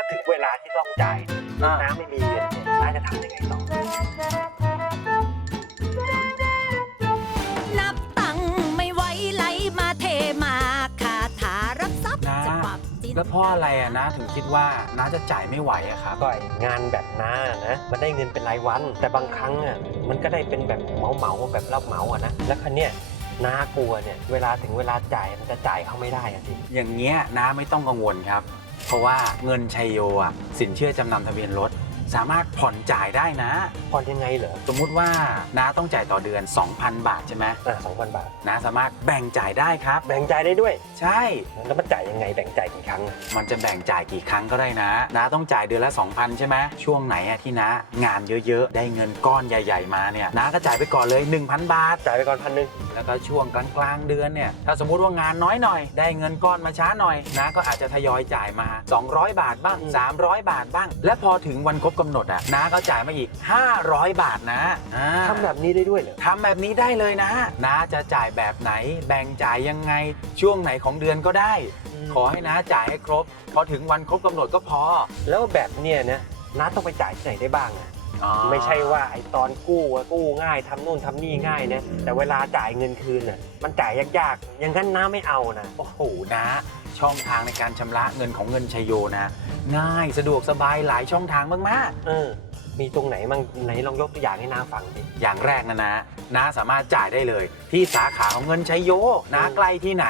ถ้าถึงเวลาที่ต้องจ่ายอ่าน้าไม่มีเงินน้าจะทำยังไงต่อ นับตังค์ไม่ไหวไหลมาเทมาคาถารับทรัพย์นะจะปรับจินแล้วเพราะอะไรอะนะถึงคิดว่าน้าจะจ่ายไม่ไหวอะครับก็ไอ้งานแบบน้านะมันได้เงินเป็นรายวัน แต่บางครั้งอะมันก็ได้เป็นแบบเหมาเหมาๆแบบรับเหมาอะนะแล้วคันเนี้ยน้ากลัวเนี่ยเวลาถึงเวลาจ่ายมันจะจ่ายเขาไม่ได้อะสิอย่างเงี้ยน้าไม่ต้องกังวลครับ เพราะว่าเงินชัยโยอะสินเชื่อจำนำทะเบียนรถ สามารถผ่อนจ่ายได้นะ ผ่อนยังไงเหรอสมมุติว่าน้าต้องจ่ายต่อเดือน 2,000 บาทใช่ไหมอ่าสองพันบาท น้าสามารถแบ่งจ่ายได้ครับ แบ่งจ่ายได้ด้วย ใช่ แล้วมันจ่ายยังไงแบ่งจ่ายกี่ครั้งอะมันจะแบ่งจ่ายกี่ครั้งก็ได้นะ น้าต้องจ่ายเดือนละ 2,000 ใช่ไหมช่วงไหนอะที่น้างานเยอะๆ ได้เงินก้อนใหญ่ๆ มาเนี่ยน้าก็จ่ายไปก่อนเลย 1,000 บาท จ่ายไปก่อนพันหนึ่งแล้วก็ช่วงกลางๆเดือนเนี่ยถ้าสมมุติว่างานน้อยหน่อย ได้เงินก้อนมาช้าหน่อยนะก็อาจจะทยอยจ่ายมา 200 บาทบ้าง 300 บาทบ้าง และพอถึงวันครบกำหนดอะน้าก็จ่ายมาอีก 500 บาทนะอ่า ทำแบบนี้ได้ด้วยเหรอ ทำแบบนี้ได้เลยนะน้าจะจ่ายแบบไหน แบ่งจ่ายยังไง ช่วงไหนของเดือนก็ได้ขอให้น้าจ่ายให้ครบ พอถึงวันครบกำหนดก็พอแล้วแบบเนี้ยนะน้าต้องไปจ่ายที่ไหนได้บ้างอะอ๋อไม่ใช่ว่าไอ้ตอนกู้อะกู้ง่ายทำนู่นทำนี่ง่ายนะแต่เวลาจ่ายเงินคืนน่ะมันจ่ายยากๆอย่างนั้นน้าไม่เอานะ โอ้โหนะ ช่องทางในการชำระเงินของเงินชัยโยนะ ง่ายสะดวกสบายหลายช่องทางมากๆเออ มีตรงไหนมั่งไหนลองยกตัวอย่างให้น้าฟังดิอย่างแรกนะนะน้าสามารถจ่ายได้เลย ที่สาขาของเงินชัยโยนะใกล้ที่ไหน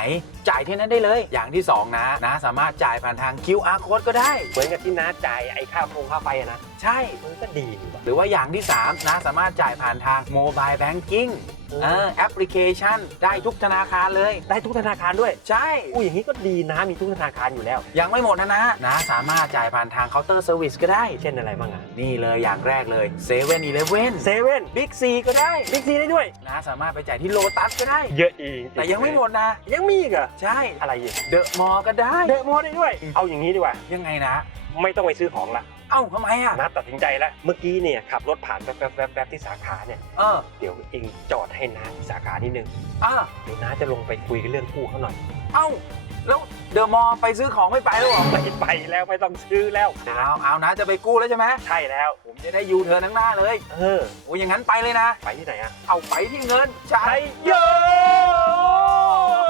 จ่ายที่นั้นได้เลย อย่างที่สองนะนะสามารถจ่ายผ่านทาง QR code ก็ได้ เหมือนกับที่น้าจ่ายไอ้ค่าโครงค่าไฟอะนะใช่ มันก็ดีนี่หว่าหรือว่าอย่างที่3นะสามารถจ่ายผ่านทางโมบายแบงกิ้ง เออเออแอปพลิเคชัน ได้ทุกธนาคารเลย ได้ทุกธนาคารด้วย ใช่ อุ้ยอย่างนี้ก็ดีนะมีทุกธนาคารอยู่แล้ว ยังไม่หมดนะนะนะสามารถจ่ายผ่านทางเคาน์เตอร์เซอร์วิสก็ได้ เช่นอะไรบ้างอะนี่เลยอย่างแรกเลย7 e เ e ่ e อเซเว่นบิ๊กซีก็ได้บิ๊กซีได้ด้วย นะสามารถไปจ่ายที่โลตัสก็ได้ เยอะอีกแต่ยังไม่หมดนะ ยังมีอีกเหรอใช่อะไรอีกเดอะมอลก็ได้เดอะมอลล์ได้ด้วย เอาอย่างนี้ดีกว่ายังไงนะ ไม่ต้องไปซื้อของละ เอ้าทำไมอะนัดตัดสินใจแล้ว เมื่อกี้เนี่ยขับรถผ่านแวบๆๆๆที่สาขาเนี่ย เออเดี๋ยวเองจอดให้น้าที่สาขานิดนึง อะเดี๋ยวน้าจะลงไปคุยกันเรื่องกู้เขาหน่อย เอ้าแล้วเดอะมอลไปซื้อของไม่ไปแล้วเหรอไม่ไปแล้วไม่ต้องซื้อแล้วเอาเอานะจะไปกู้แล้วใช่ไหมใช่แล้ว ผมจะได้ยูเทิร์นทั้งหน้าเลยเออ โอ้ยอย่างนั้นไปเลยนะ ไปที่ไหนอะเอาไปที่เงินใช้ใช้เยอ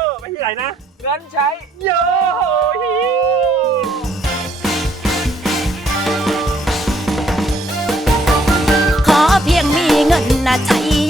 ะไปที่ไหนนะ เงินใช้เยอะ นาชัย